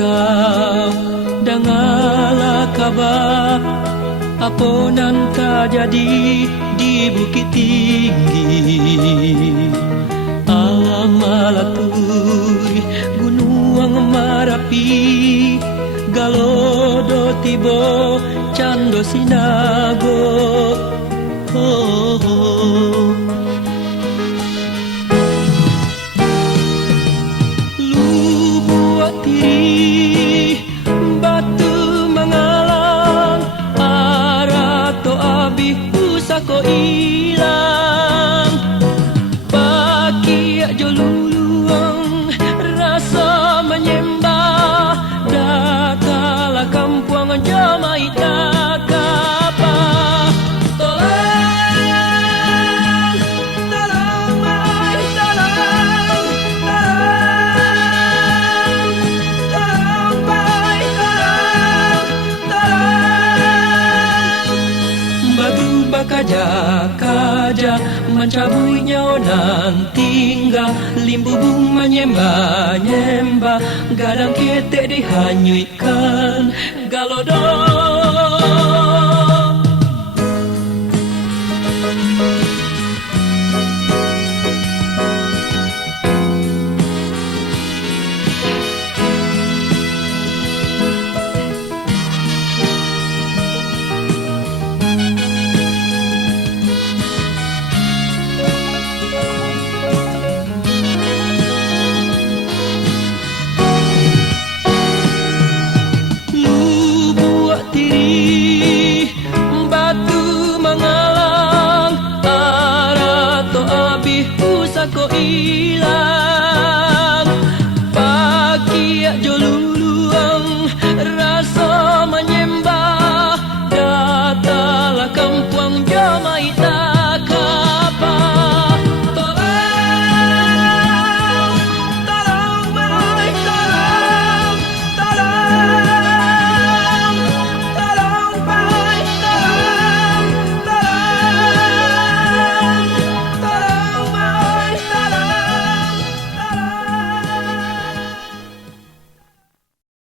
kau dangala kabar apa nan terjadi di Bukit Tinggi. Alang malatui gunung Marapi, galodo tibo cando sinago. Oh, oh. Lubuat tiri batu mengalang arato abi usako ilang paki joluluang rasa menyembah datala kampuang jamai takapa. Kaja mencabui nyaonan tinggal limbu bung menyembah-nyembah gadang ketek dihanyutkan galodo